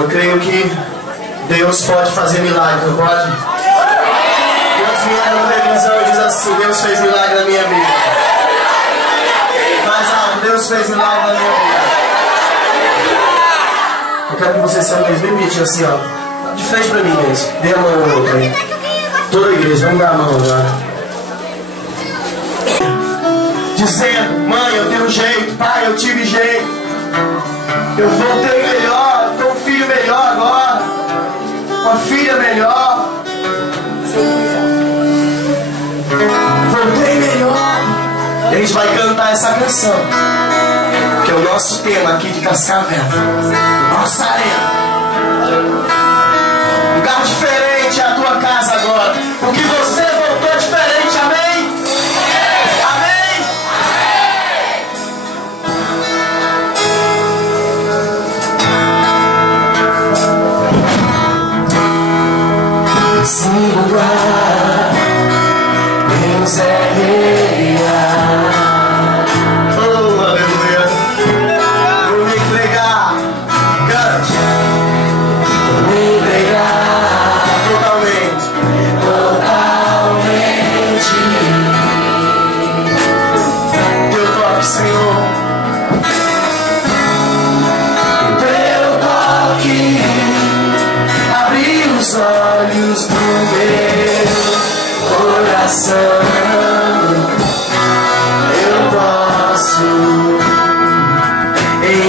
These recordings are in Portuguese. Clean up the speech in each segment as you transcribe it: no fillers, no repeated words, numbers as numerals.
Eu creio que Deus pode fazer milagre, não pode? Deus vira na televisão e diz assim: Deus fez milagre na minha vida. Mais alto, Deus fez milagre na minha vida. Eu quero que vocês sejam mesmo bem assim, ó. De frente pra mim mesmo. Dê a mão ao outro aí. Toda a igreja, vamos dar a mão agora. Dizendo: mãe, eu tenho jeito. Pai, eu tive jeito. Eu voltei melhor. Estou um filho melhor agora. Uma filha melhor. Voltei melhor. E a gente vai cantar essa canção, que é o nosso tema aqui de Cascavel. Nossa arena. Lugar diferente é a tua casa agora. O que você voltou diferente, amém? Amém? Esse lugar, Deus é real. Oh, aleluia. Vou me entregar. Cante. Vou me entregar totalmente. Totalmente. Teu toque, Senhor. Teu toque abriu os olhos do meu coração. Eu posso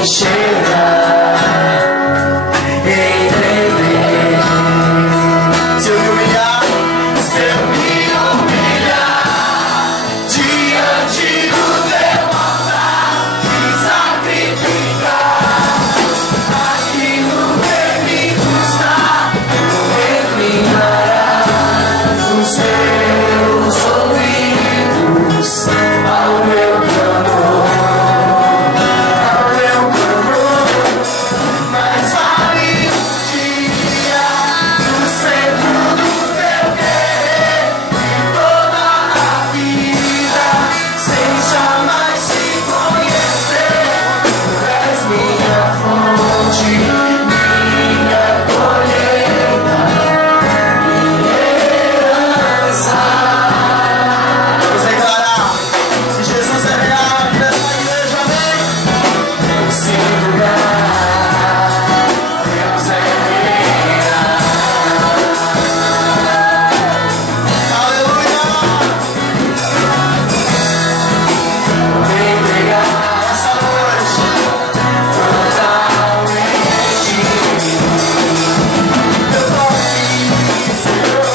enxergar, entender. Se eu me humilhar, diante do teu altar e sacrificar aquilo que me custa, reclinarás os teus ouvidos ao meu clamor. Mas vale um dia no centro do teu querer e toda a vida, sem jamais te conhecer. Tu és minha fonte, minha colheita, minha herança. Vamos declarar: se Jesus é real aqui nessa igreja, amém? Esse lugar, Deus é real. Aleluia! Vou me entregar essa noite totalmente. Eu tô aqui, Senhor.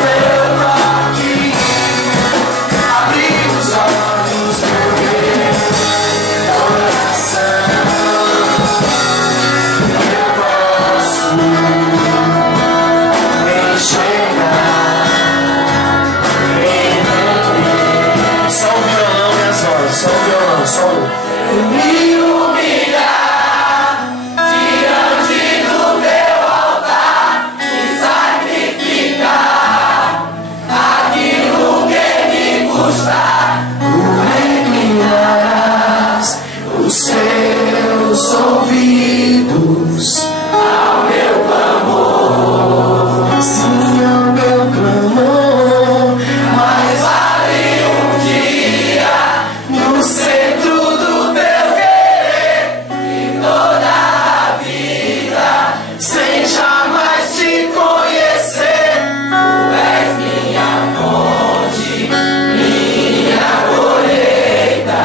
Teu toque abriu os olhos do meu coração. Eu posso enxergar, entender. Só o violão e as vozes, só o violão, só o. Me humilhar diante do teu altar e sacrificar aquilo que me custa. Tu reclinarás os seus ouvidos ao meu clamor. Sim, ao meu clamor. Mas vale um dia no centro do teu querer e toda a vida, sem jamais te conhecer. Tu és minha fonte, minha colheita,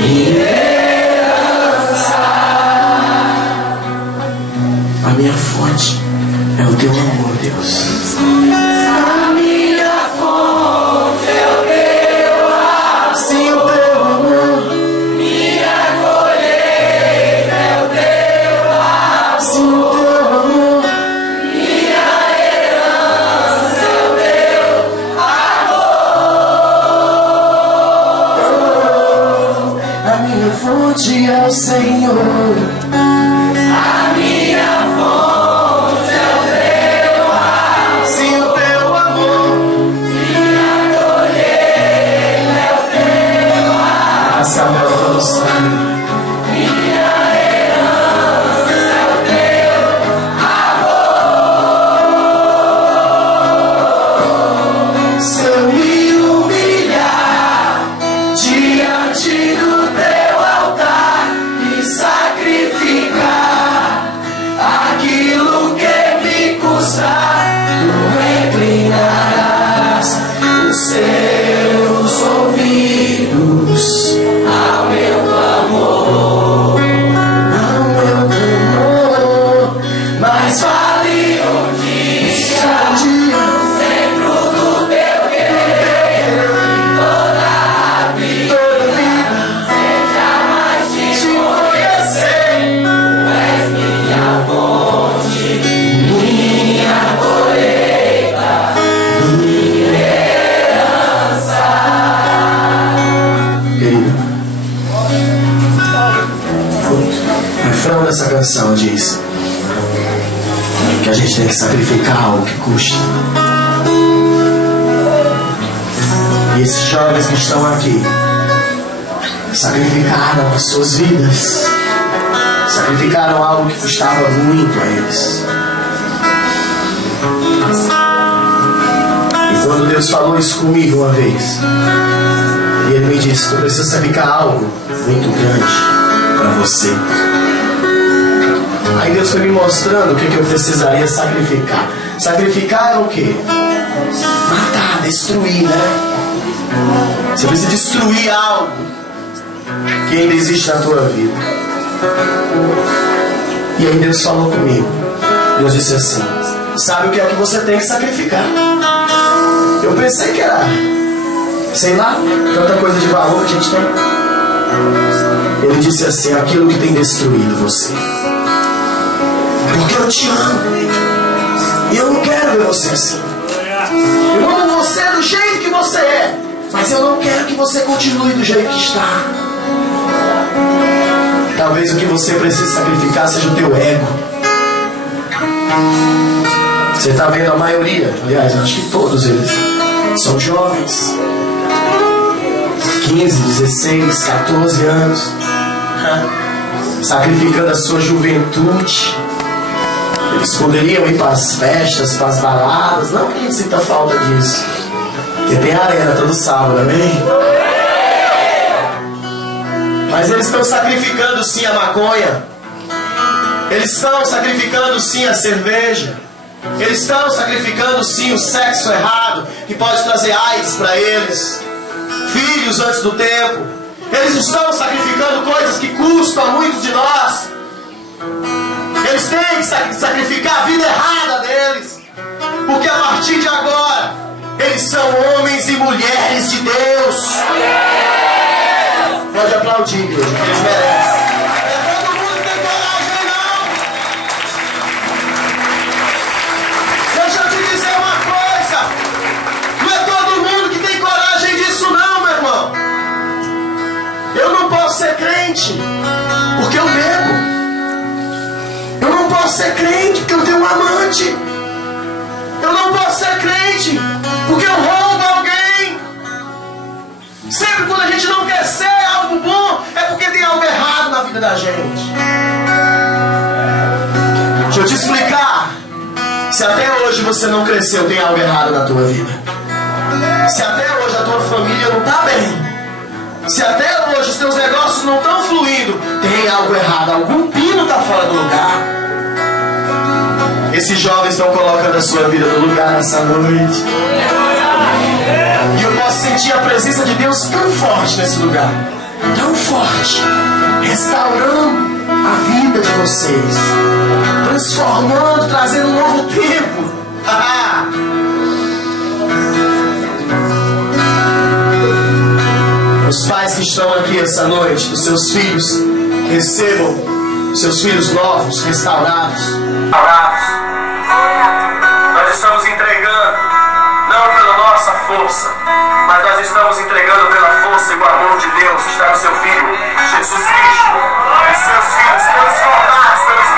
minha herança. A minha fonte é o teu amor, Deus. A minha fonte é o teu amor. Sim, o teu amor. Minha colheita é o teu amor. Sim, o teu amor. Minha herança é o teu amor. A minha fonte é o Senhor. A minha fonte é o teu amor. Sim, o teu amor. Minha colheita é o teu amor. Minha seus ouvidos ao meu clamor, mas fale um dia no centro do teu querer, em toda a vida seja mais te conhecer. Tu és minha fonte, minha colheita, minha herança. Querida, o refrão dessa canção diz que a gente tem que sacrificar algo que custa. E esses jovens que estão aqui sacrificaram as suas vidas, sacrificaram algo que custava muito a eles. E quando Deus falou isso comigo uma vez, e Ele me disse: tu precisa sacrificar algo muito grande para você. Aí Deus foi me mostrando o que eu precisaria sacrificar. Sacrificar é o quê? Matar, destruir, né? Você precisa destruir algo que ainda existe na tua vida. E aí Deus falou comigo. Deus disse assim: sabe o que é que você tem que sacrificar? Eu pensei que era, sei lá, tanta coisa de valor que a gente tem. Ele disse assim: aquilo que tem destruído você. Porque eu te amo e eu não quero ver você assim. Eu amo você do jeito que você é, mas eu não quero que você continue do jeito que está. Talvez o que você precisa sacrificar seja o teu ego. Você está vendo a maioria, aliás, acho que todos eles são jovens, 15, 16, 14 anos, sacrificando a sua juventude. Eles poderiam ir para as festas, para as baladas. Não que a gente sinta falta disso, porque tem arena todo sábado, amém? Mas eles estão sacrificando sim a maconha. Eles estão sacrificando sim a cerveja. Eles estão sacrificando sim o sexo errado, que pode trazer AIDS para eles, filhos antes do tempo. Eles estão sacrificando coisas que custam a muitos de nós. Eles têm que sacrificar a vida errada deles, porque a partir de agora eles são homens e mulheres de Deus. Pode aplaudir, Deus, porque eles merecem. Todo mundo tem coragem, não. Deixa eu te dizer uma coisa: não é todo mundo que tem coragem disso não, meu irmão. Eu não posso ser crente porque eu bebo. Eu não posso ser crente porque eu tenho um amante. Eu não posso ser crente porque eu roubo alguém. Sempre quando a gente não quer ser algo bom, é porque tem algo errado na vida da gente. Deixa eu te explicar. Se até hoje você não cresceu, tem algo errado na tua vida. Se até hoje a tua família não está bem, se até hoje os teus negócios não estão fluindo, tem algo errado. Algum pino está fora do lugar. Esses jovens estão colocando a sua vida no lugar nessa noite. E eu posso sentir a presença de Deus tão forte nesse lugar, tão forte, restaurando a vida de vocês, transformando, trazendo um novo tempo. Os pais que estão aqui essa noite, os seus filhos, recebam seus filhos novos, restaurados. Nós estamos entregando, não pela nossa força, mas nós estamos entregando pela força e o amor de Deus que está no seu Filho, Jesus Cristo. E seus filhos transformados pelos